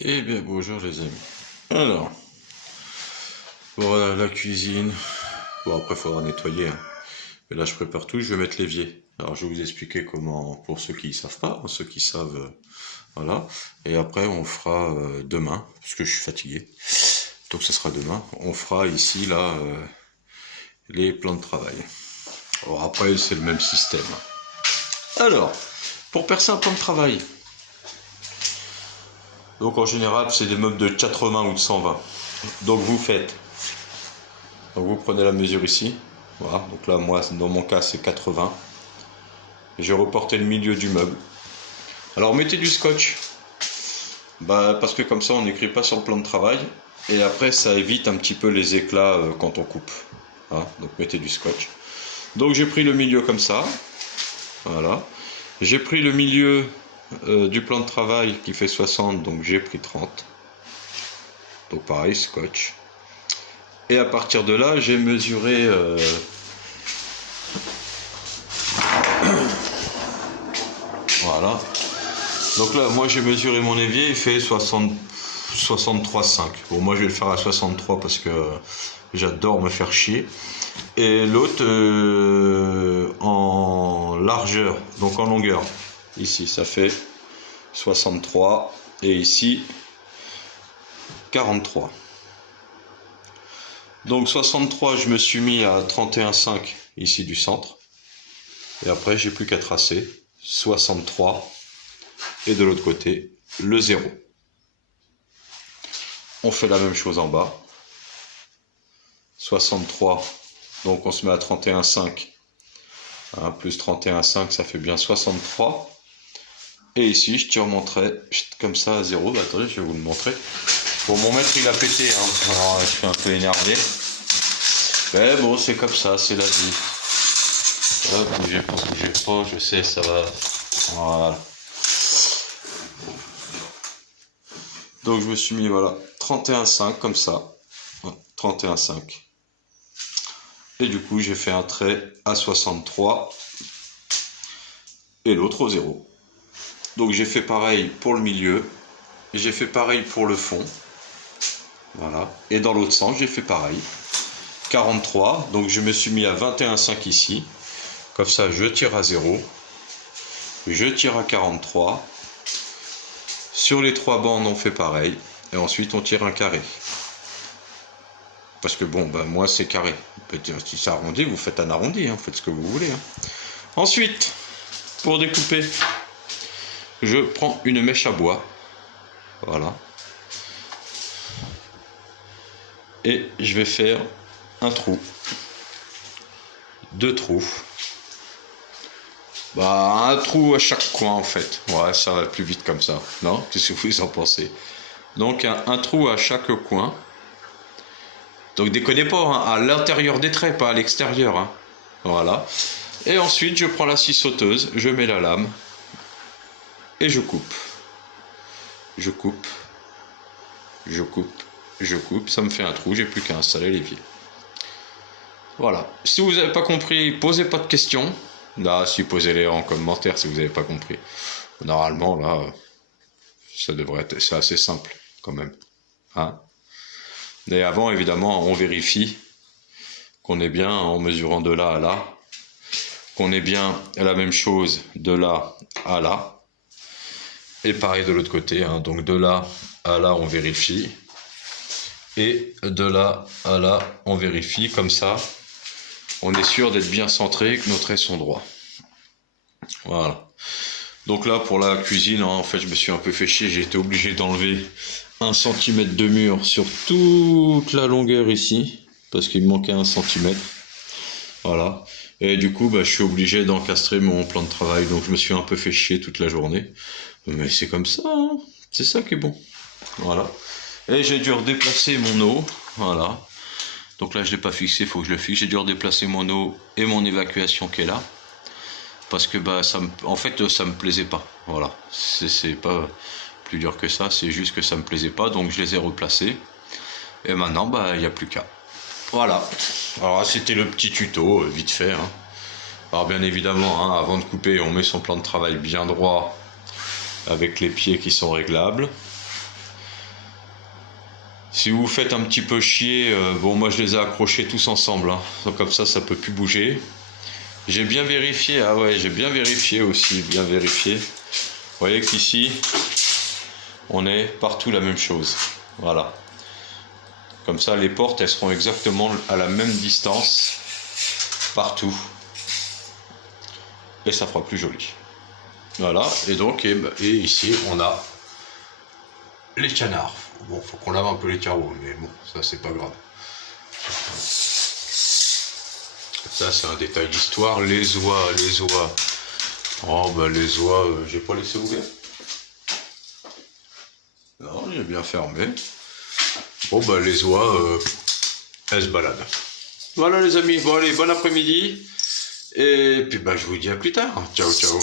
Eh bien bonjour les amis. Alors, voilà la cuisine. Bon après il faudra nettoyer, hein. Mais là je prépare tout, je vais mettre l'évier. Alors je vais vous expliquer comment, pour ceux qui ne savent pas, ceux qui savent, voilà. Et après on fera demain, parce que je suis fatigué. Donc ce sera demain. On fera ici là les plans de travail. Alors après c'est le même système. Alors, pour percer un plan de travail. Donc en général, c'est des meubles de 80 ou de 120. Donc vous faites. Donc vous prenez la mesure ici. Voilà. Donc là, moi, dans mon cas, c'est 80. J'ai reporté le milieu du meuble. Alors mettez du scotch. Parce que comme ça, on n'écrit pas sur le plan de travail. Et après, ça évite un petit peu les éclats quand on coupe. Voilà. Donc mettez du scotch. Donc j'ai pris le milieu comme ça. Voilà. J'ai pris le milieu du plan de travail qui fait 60, donc j'ai pris 30. Donc pareil, scotch. Et à partir de là, j'ai mesuré voilà. Donc là, moi j'ai mesuré mon évier, il fait 63,5. Bon, moi je vais le faire à 63 parce que j'adore me faire chier. Et l'autre en largeur, donc en longueur. Ici, ça fait 63 et ici 43. Donc 63, je me suis mis à 31,5 ici du centre. Et après, j'ai plus qu'à tracer 63 et de l'autre côté, le 0. On fait la même chose en bas. 63, donc on se met à 31,5. Hein, plus 31,5, ça fait bien 63. Et ici, je tire mon trait comme ça à 0. Bah, attendez, je vais vous le montrer. Bon, mon maître, il a pété. Hein. Alors, je suis un peu énervé. Mais bon, c'est comme ça, c'est la vie. Bougez pas, je sais, ça va. Voilà. Donc, je me suis mis, voilà, 31,5 comme ça. 31,5. Et du coup, j'ai fait un trait à 63 et l'autre au 0. Donc j'ai fait pareil pour le milieu, et j'ai fait pareil pour le fond, voilà, et dans l'autre sens j'ai fait pareil, 43, donc je me suis mis à 21,5 ici, comme ça je tire à 0, je tire à 43, sur les trois bandes on fait pareil, et ensuite on tire un carré, parce que bon, moi c'est carré, si c'est arrondi, vous faites un arrondi, hein, vous faites ce que vous voulez, hein. Ensuite, pour découper, je prends une mèche à bois, voilà, et je vais faire un trou, deux trous, un trou à chaque coin en fait, ouais, ça va plus vite comme ça, non? Qu'est-ce que vous en pensez? Donc un trou à chaque coin, donc déconnez pas, hein, à l'intérieur des traits, pas à l'extérieur, hein. Voilà, et ensuite je prends la scie sauteuse, je mets la lame, et je coupe. Je coupe, je coupe, je coupe, ça me fait un trou, j'ai plus qu'à installer l'évier. Voilà. Si vous n'avez pas compris, posez pas de questions. Là, si posez-les en commentaire si vous n'avez pas compris. Normalement, là, ça devrait être, c'est assez simple quand même. Hein? Et avant, évidemment, on vérifie qu'on est bien en mesurant de là à là, qu'on est bien à la même chose de là à là. Et pareil de l'autre côté, hein. Donc de là à là, on vérifie. Et de là à là, on vérifie. Comme ça, on est sûr d'être bien centré, que nos traits sont droits. Voilà. Donc là, pour la cuisine, en fait, je me suis un peu fait chier. J'ai été obligé d'enlever 1 cm de mur sur toute la longueur ici, parce qu'il me manquait 1 cm. Voilà. Et du coup, je suis obligé d'encastrer mon plan de travail. Donc je me suis un peu fait chier toute la journée. Mais c'est comme ça, hein. C'est ça qui est bon. Voilà. Et j'ai dû redéplacer mon eau. Voilà. Donc là, je ne l'ai pas fixé, il faut que je le fixe. J'ai dû redéplacer mon eau et mon évacuation qui est là. Parce que en fait, ça me plaisait pas. Voilà. C'est pas plus dur que ça. C'est juste que ça me plaisait pas. Donc je les ai replacés. Et maintenant, il n'y a plus qu'à. Voilà. Alors c'était le petit tuto, vite fait, hein. Alors bien évidemment, hein, avant de couper, on met son plan de travail bien droit avec les pieds qui sont réglables. Si vous faites un petit peu chier, bon moi je les ai accrochés tous ensemble, hein. Donc comme ça peut plus bouger. J'ai bien vérifié, ah ouais, j'ai bien vérifié aussi, bien vérifié. Vous voyez qu'ici, on est partout la même chose. Voilà. Comme ça, les portes, elles seront exactement à la même distance partout. Et ça fera plus joli. Voilà, et donc, et ici, on a les canards. Bon, faut qu'on lave un peu les carreaux, mais bon, ça c'est pas grave. Ça c'est un détail d'histoire. Les oies. Oh bah les oies, j'ai pas laissé ouvert. Non, j'ai bien fermé. Bon bah les oies, elles se baladent. Voilà les amis, bon allez, bon après-midi. Et puis bah je vous dis à plus tard. Ciao, ciao.